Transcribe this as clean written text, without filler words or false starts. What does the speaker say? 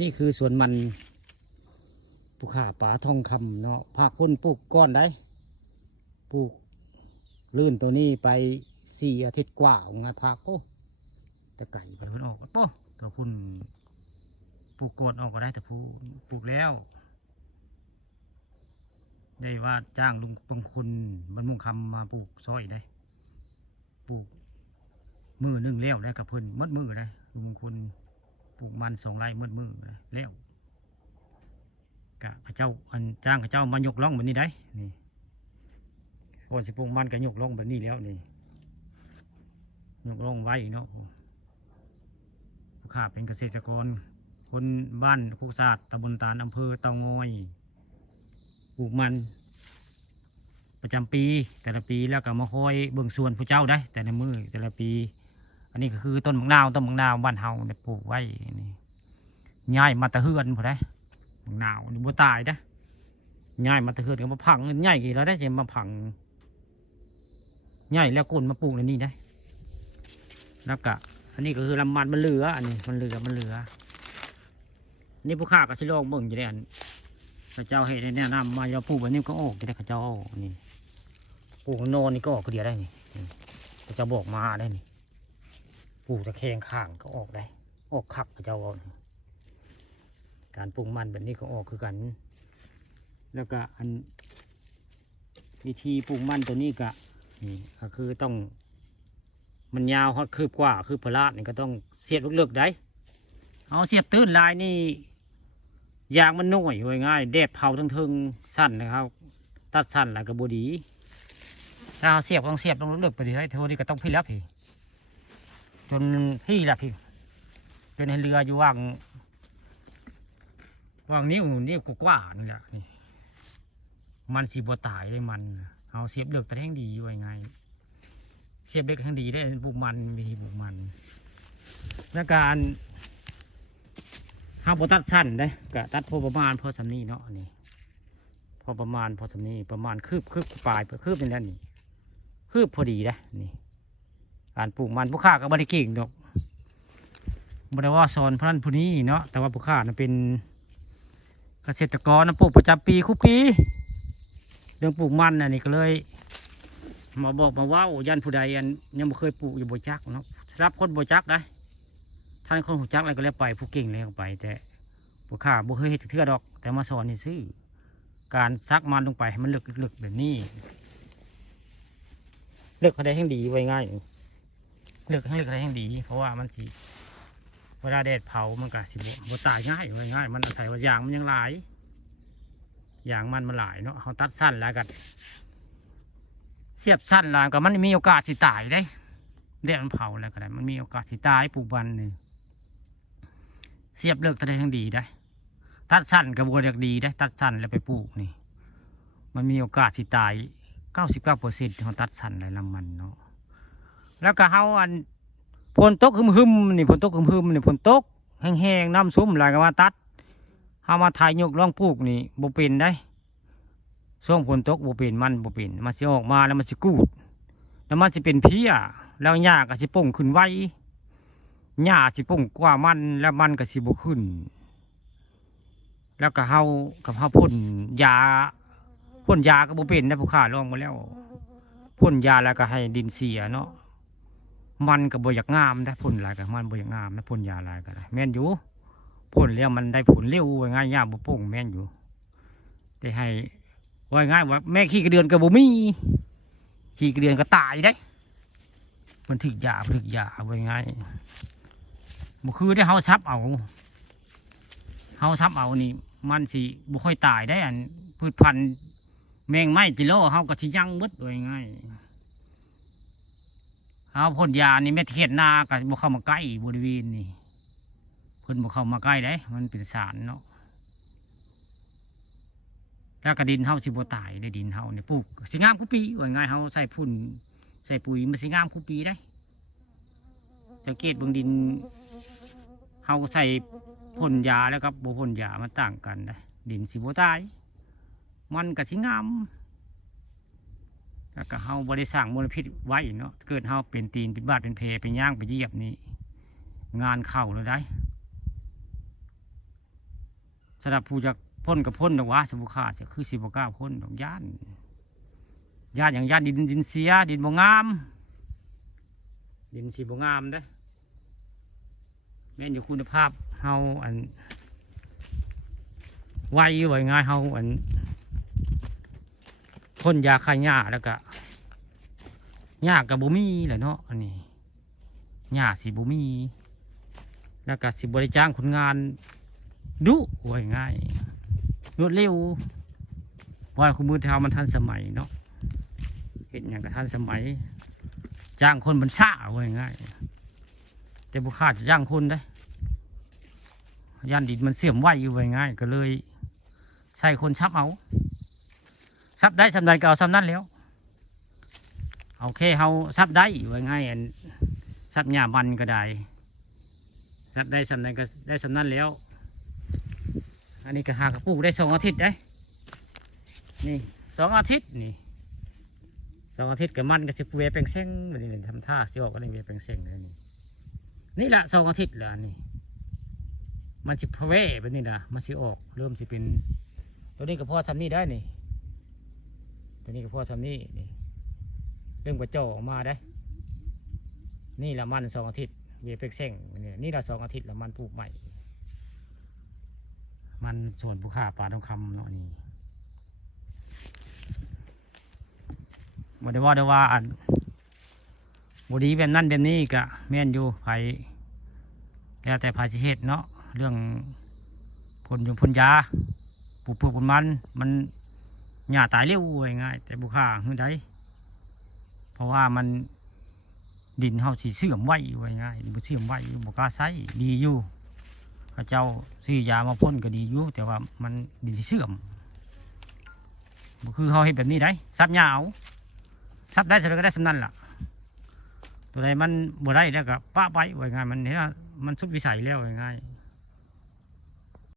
นี่คือสวนมันภูขาป่าทองคำเนาะภาคพ้นปลูกก้อนได้ปลูกลื่นตัวนี้ไป4 อาทิตย์กว่าไงภาคโอ้แต่ไก่ไปมันออกก็ตัวคุณปลูกก้อนออกก็ได้แต่ผู้ปลูกแล้วได้ว่าจ้างลุงปงคุณบรรมุงคำมาปลูกซอยได้ปลูกมือนึงแล้วได้กับเพิ่นมัดมือได้ลุงคุณปลูกมัน2 ไร่มัดมือแล้วกะพระเจ้าอันจ้างพระเจ้ามายกล่องแบบนี้ได้นี่ก่อนสิปลูกมันก็ยกล่องแบบนี้แล้วนี่ยกล่องไว้เนาะผู้ข้าเป็นเกษตรกรคนบ้านคุกศาสตร์ตำบลตาลอำเภอเตางอยปลูกมันประจำปีแต่ละปีแล้วก็มาคอยเบิ่งสวนผู้เจ้าได้แต่ละมือแต่ละปีอันนี้ก็คือต้นมะนาวบ้านเฮาเนี่ยปลูกไว้นี่ง่ายมาตะเฮือนพอได้มะนาวนี่บัวตายนะง่ายมาตะเฮือนก็มาพังง่ายกี่แล้วได้จะมาพังง่ายแล้วก้นมาปลูกในนี่ได้แล้วก็อันนี้ก็คือลำมันเหลืออันนี้มันเหลือนี่ผู้ข้าก็ชิลองเบิ่งอยู่ได้อันพระเจ้าให้แนะนำมาจะปลูกแบบนี้ก็ออกจะได้ข้าเจ้านี่ปลูกโนนนี่ก็ออกก็เดียวได้นี่ข้าเจ้าบอกมาได้นี่ปลูกตะแคงข้างก็ออกได้ออกขักข้าเจ้าการปลูกมันแบบนี้ก็ออกคือกันแล้วก็อันวิธีปลูกมันตัวนี้ก็นี่ก็คือต้องมันยาวฮอดคืบกว่าคือพลาดนี่ก็ต้องเสียบเลือกๆได้เอาเสียบตื้นลายนี่ยางมันน้อยง่ายแดดเผาทั้งทึงสั้นนะครับตัดสั้นหลายกระบดีถ้าเอาเสียบต้องเสียบต้องเลือกไปดีให้เท่านี้ก็ต้องพี่แล้วพี่จนพี่ละพี่เป็นให้เรืออยู่ว่างนิ้วกว้านี่แหละนี่มันสีบัวตายเลยมันเอาเสียบเลือกแต่แท่งดีอยู่ง่ายเสียบเล็กแท่งดีได้ปลูกมันวิธีปลูกมันและการห้าบตัดสั้นได้กะตัดพอประมาณพอสำนีเนาะนี่พอประมาณพอสำนีประมาณคืบปลายคืบเป็นด้านนี้คืบพอดีนะนี่การปลูกมันผู้ข้าก็บริเก่งดอกบริว่าสอนพระนันผู้นี้เนาะแต่ว่าผู้ข้าเป็นเกษตรกรปลูกประจำปีคุปีเรื่องปลูกมันนี่ก็เลยมาบอกมาว่ายันผู้ใดยังไม่เคยปลูกอยู่บ่จักเนาะรับคนบ่จักได้ท่านคนหูจักอะไรก็แล้วไปผู้เก่งเลยไปแต่ผู้ข้าบ่เคยเห็นเทื่อดอกแต่มาสอนนี่ซื่อการซักมันลงไปให้มันลึกแบบนี้เลือกเขาได้แห่งดีไว้ง่ายเลือกได้แห่งดีเพราะว่ามันสิเวลาแดดเผามันก็สิบ่ตายง่ายไว้ง่ายมันอาศัยว่ายางมันยังหลายยางมันหลายเนาะเขาตัดสั้นแล้วกันเสียบสั้นแล้วก็มันมีโอกาสสิตายได้แดดมันเผาแล้วก็ได้มันมีโอกาสสิตายปลูกวันหนึ่งเสียบเลือกได้ทั้งดีได้ตัดสั้นกระบวนการดีได้ตัดสั้นแล้วไปปลูกนี่มันมีโอกาสที่ตาย99%ของตัดสั้นเลยลำมันเนาะแล้วก็เฮาฝนตกหึมนี่ฝนตกหึมนี่ฝนตกแห้งๆน้ำซุ่มไหลก็มาตัดเฮามาถ่ายยกล่องปลูกนี่บ่เป็นได้ช่วงฝนตกบ่เป็นมันสิออกมาแล้วมันสิกูดแล้วมันสิเป็นเพี้ยแล้วหญ้าก็สิป่งขึ้นไวหญ้าสิป่งกว่ามันแล้วมันก็สิบ่ขึ้นแล้วก็เฮาพ่นยาก็บ่เป็นนะผู้ข้าลองมาแล้วพ่นยาแล้วก็ให้ดินเสียเนาะมันก็บ่อยากงามได้พ่นหลายก็มันบ่อยากงามนะพ่นยาหลายก็ได้แม่นอยู่พ่นแล้วมันได้ผลเร็วง่ายหญ้าบ่ป่งแม่นอยู่แต่ให้ว่าง่ายว่าแม่ขี้กระเดือนก็บ่มีขี้กระเดือนก็ตายได้มันถึกยาไว้ง่ายบ่คือได้เฮาซับเอานี่มันสิบ่ค่อยตายได้พืชพันธุ์แมงไม้จิโร่เฮาก็สิยังหมดโดยง่ายเฮาพ่นยานี่เม็ดเห็ดนาก็บ่เข้ามาใกล้บริเวณนี่เพิ่นบ่เข้ามาใกล้ได้มันเป็นสารเนาะแล้วก็ดินเฮาสิบ่ตายในดินเฮาเนี่ยปลูกสิงามคุปีว่าง่ายเฮาใส่พุ่นใส่ปุ๋ยมันสิงามคุปีได้สังเกตเบิ่งดินเฮาใส่พ่นยาแล้วครับบ่พ่นยามันต่างกันนะดินสิบ่ตายมันก็สิงามแล้วก็เฮาบ่ได้สร้างมลพิษไว้เนาะเกิดเฮาเป็นตีนเป็นบาดเป็นเพเป็นย่างไปเหยียบนี่งานเข้าแล้วได้ ำหรับผู้จะพ่นกับพ่นดอกว่าสมุขาจะคือสิบก้าพ่นดอกย่านอย่างย่านดินเสียดินบ่งามดินสีบ่งามเด้แม่นอยู่คุณภาพเฮาอันไว้ไว้ง่ายเฮาอันพ่นยาฆ่าหญ้าแล้วก็หญ้ากับบุมีแหละเนาะอันนี้หญ้าสีบุมีแล้วก็สิบริจ้างคนงานดุไว้ง่ายรวดเร็วว่าคุณมือเท้ามันทันสมัยเนาะเห็นอย่างกับทันสมัยจ้างคนมันซ่าไว้ง่ายแต่บุคคาจะจ้างคนได้ยันดินมันเสื่อมไหวอยู่ไว้ง่ายก็เลยใช้คนซับเอาซับได้สำนักก็เอาสำนั้นแล้วเอาแค่เฮาซับได้ไว้ง่ายอันซับหญ้ามันก็ได้ซับได้สำนักก็ได้สำนั้นแล้วอันนี้ก็หากระปุกได้2 อาทิตย์ได้นี่2 อาทิตย์นี่2 อาทิตย์กับมันก็จะเวเป็นเส้นนี่ทำท่าสิออกก็ได้เวเป็นเส้นเลยนี่แหละ2 อาทิตย์แล้วนี่มันสิเวเป็นนี่นะมันสิออกเริ่มสิเป็นตัวนี้ก็พอทำนี่ได้นี่ตัวนี้ก็พอทำนี่นี่เริ่มกระโจออกมาได้นี่ละมัน2 อาทิตย์เวเป็นเส้นนี่ละ2 อาทิตย์แล้วมันปลูกใหม่มันส่วนผู้ฆ่าปลาทองคำเนาะนี่บ่ได้ว่าอันบ่ดีแบบนั้นแบบนี้ก็แม่นอยู่ไผแล้วแต่ไผสิเฮ็ดเนาะเรื่องพ่นยาปลูกผลมันหญ้าตายเร็วง่ายแต่ผู้ฆ่าคือใดเพราะว่ามันดินเฮาสิเสื่อมไว้ง่ายบ่เสื่อมไว้บ่กล้าใช้ดีอยู่ข้าเจ้าซื้อยามาพ่นก็ดีอยู่แต่ว่ามันดินสิเสื่อมบ่คือเฮาเฮ็ดแบบนี้ได้ซับหญ้าเอาซับได้เท่าไรก็ได้สำนั้นล่ะตัวใดมันบ่ได้แล้วก็ป้าไปไว้ง่ายมันเนี่ยมันสุดวิสัยแล้วไว้ง่าย